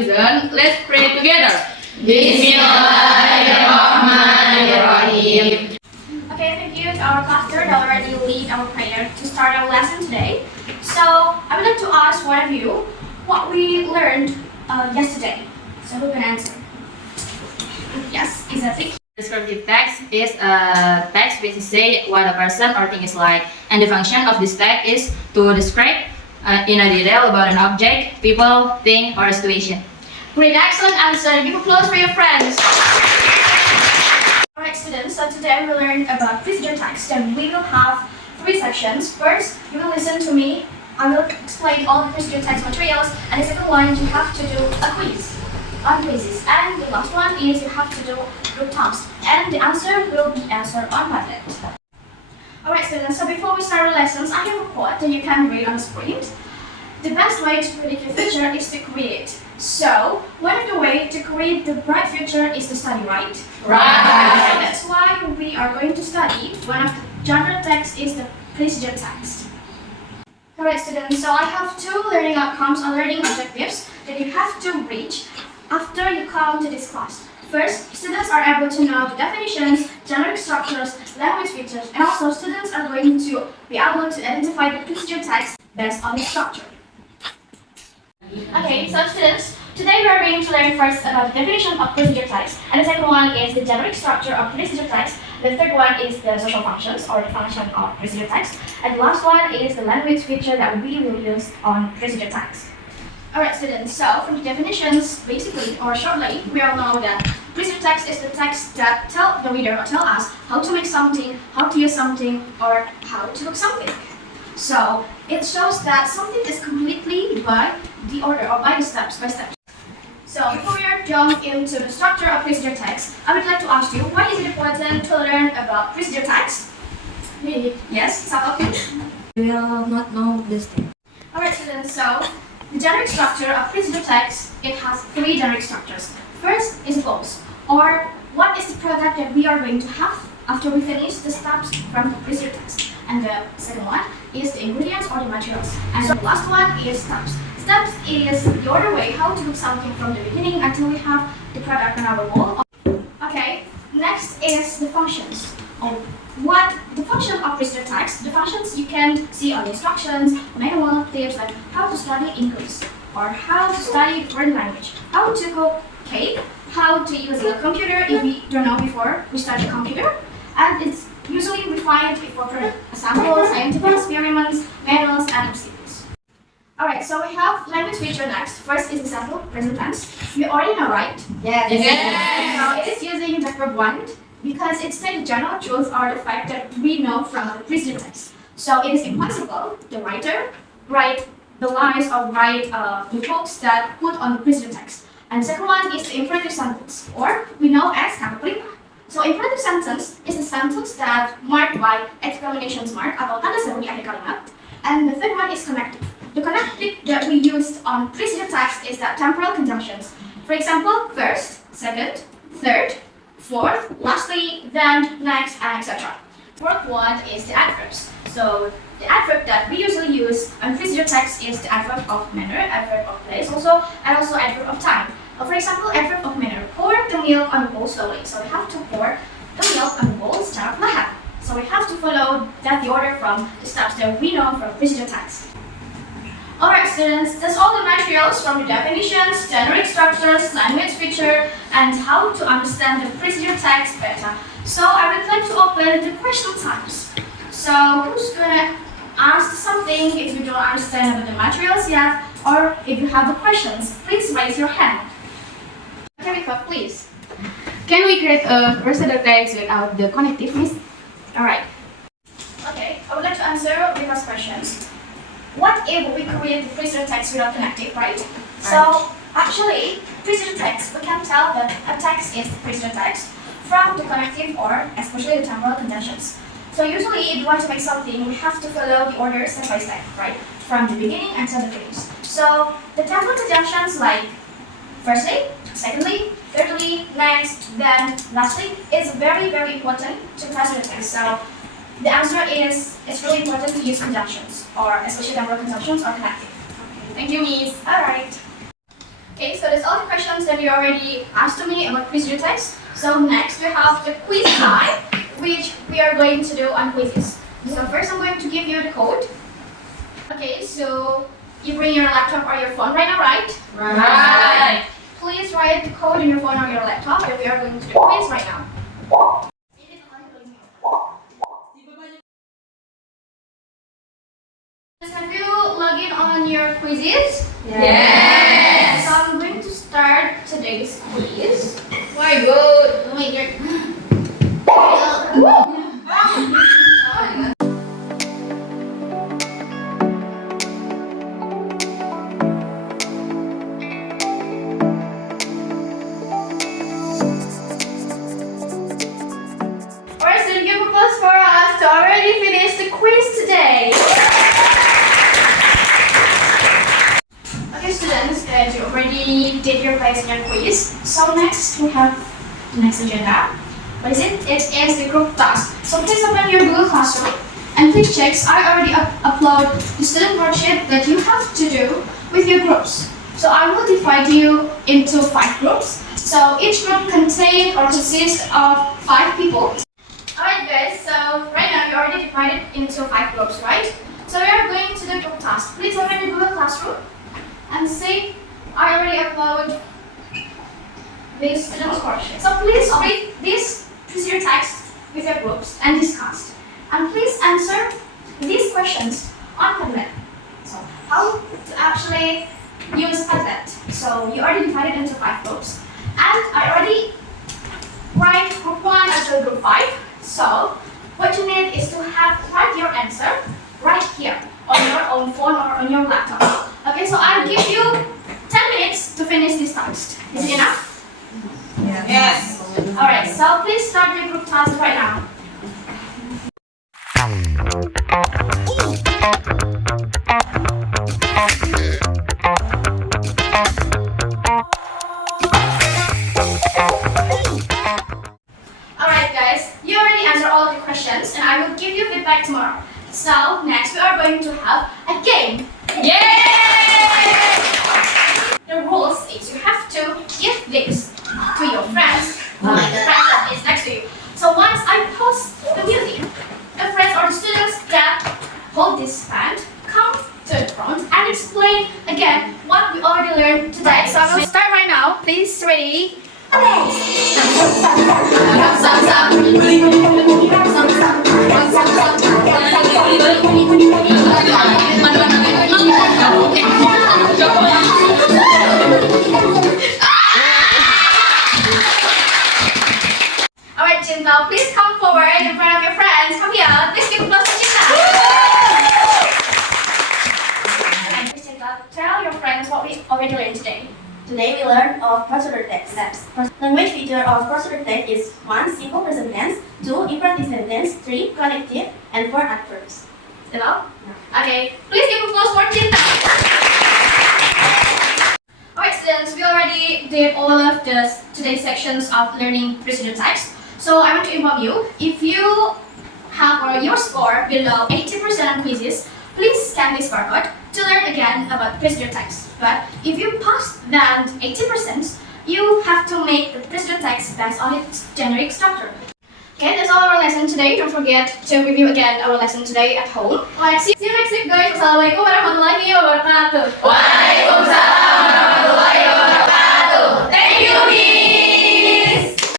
listen, let's pray together. Bismillahirrahmanirrahim. Okay, thank you to our pastor that already lead our prayer to start our lesson today. So, I would like to ask one of you what we learned yesterday. So, who can answer? Yes, exactly. Descriptive text is a text which say what a person or thing is like, and the function of this text is to describe in a detail about an object, people, thing, or a situation. Great, excellent answer. Give applause for your friends. Alright, students, so today we will learn about procedure text, and we will have 3 sections. First, you will listen to me. I will explain all the procedure text materials, and the second one, you have to do a quiz on quizzes, and the last one is you have to do group tasks, and the answer will be answered on Padlet. Alright, students, so before we start our lessons, I have a quote that you can read on the screen. The best way to predict your future is to create. So, one of the ways to create the bright future is to study, right? Right. So that's why we are going to study. One of the genre texts is the procedure text. Alright, students, so I have 2 learning outcomes or learning objectives that you have to reach after you come to this class. First, students are able to know the definitions, generic structures, language features, and also students are going to be able to identify the procedure text based on the structure. Okay, so students, today we are going to learn first about the definition of procedure text, and the second one is the generic structure of procedure text. The third one is the social functions or the function of procedure text, and the last one is the language feature that we will use on procedure text. Alright, students, so from the definitions, basically or shortly, we all know that procedure text is the text that tell the reader or tell us how to make something, how to use something, or how to look something. So it shows that something is completely by the order or by the steps by steps. So before we are jump into the structure of procedure text, I would like to ask you, why is it important to learn about procedure text? Yes, Sapa, please. We will not know this thing. Alright, students, so the generic structure of procedure text, it has 3 generic structures. First is goals, or what is the product that we are going to have after we finish the steps from the procedure text. And the second one is the ingredients or the materials. And the last one is steps. Steps is the order way how to do something from the beginning until we have the product on our wall. Okay, next is the functions. What the function of procedure text, the functions you can see on the instructions, manual tips like how to study English, or how to study foreign language, how to cook cake, how to use a computer if we don't know before we start a computer, and it's usually we find it for samples, scientific experiments, manuals, and MCQs. Alright, so we have language feature next. First is the sample present tense. You already know, right? Yes. So it is using the verb want, because it states the general truth or the fact that we know from the procedure text. So it is impossible the writer write the lines or write the hooks that put on the procedure text. And the second one is the imperative sentence, or we know as kata perintah. So imperative sentence is a sentence that marked by exclamation mark atau tanda seru di akhir kalimat. And the third one is connective. The connective that we used on procedure text is the temporal conjunctions. For example, first, second, third, fourth, lastly, then, next, and etc. Fourth one is the adverbs. So the adverb that we usually use on procedure text is the adverb of manner, adverb of place also, and also adverb of time. For example, adverb of manner, pour the milk on the bowl slowly. So we have to pour the milk on the bowl secara perlahan. So we have to follow the order from the steps that we know from procedure text. Alright students, that's all the materials from the definitions, generic structures, language feature, and how to understand the procedure text better. So I would like to open the question times. So who's gonna ask something if you don't understand about the materials yet, or if you have the questions, please raise your hand. Okay, please. Can we create a procedure text without the connective, Miss? Alright. Okay, I would like to answer Rika's questions. What if we create the procedure text without connective, right? So actually, procedure text, we can tell that a text is the procedure text from the connective or especially the temporal conjunctions. So usually if you want to make something, we have to follow the order step by step, right? From the beginning until the finish. So the temporal conjunctions like firstly, secondly, thirdly, next, then, lastly is very, very important to procedure text. So the answer is, it's really important to use conjunctions, or especially temporal conjunctions or connective. Thank you, Miss. Alright. Okay, so that's all the questions that you already asked to me about procedure types. So next we have the quiz time, which we are going to do on quizzes. So first I'm going to give you the code. Okay, so you bring your laptop or your phone right now, right? Right. Please write the code in your phone or your laptop, and we are going to do quiz right now. Have you logged in on your quizzes? Yes. So I'm going to start today's quiz. Why good? Wait, you're... Alright, so give a applause for us to already finish the quiz today. Okay, students, you already did your place in your quiz. So next we have the next agenda. What is it? It is the group task. So please open your Google Classroom and please check. I already upload the student worksheet that you have to do with your groups. So I will divide you into 5 groups. So each group contains or consists of 5 people. Alright guys, so right now you already divided into 5 groups, right? So we are going to the group task. Please open your Google Classroom and see, I already upload this student's worksheet. So please read this procedure text with your groups and discuss. And please answer these questions on Padlet. So how to actually use Padlet. So you already divided into 5 groups. And I already write group 1 until group 5. So what you need is to write your answer right here on your own phone or on your laptop. Okay, so I'll give you 10 minutes to finish this task. Is it enough? Yes. Alright, so please start your group task right now. Alright guys, you already answered all the questions and I will give you feedback tomorrow. So next we are going to have a game. Yay! The rules is you have to give this to your friends, like the friend that is next to you. So once I post the music, the friends or the students that hold this band come to the front and explain again what we already learned today. So I will start right now. Please, ready? Alright, Cinta, please come forward in front of your friends. Come here. Please give applause to Cinta. And Cinta, tell your friends what we already learned today. Today we learned of procedure text steps. Language feature of procedure text is 1. Simple present tense, 2. Imperative sentence, 3. Connective, and 4. Adverbs. Is that all? Okay. Please give applause for Cinta. Alright, students, we already did all of today's sections of learning procedure types. So I want to inform you, if you have your score below 80% on quizzes, please scan this barcode to learn again about procedure types. But if you pass than 80%, you have to make the procedure text based on its generic structure. Okay, that's all our lesson today. Don't forget to review again our lesson today at home. Alright, see you next week guys. Wassalamualaikum warahmatullahi wabarakatuh. Waalaikumsalam.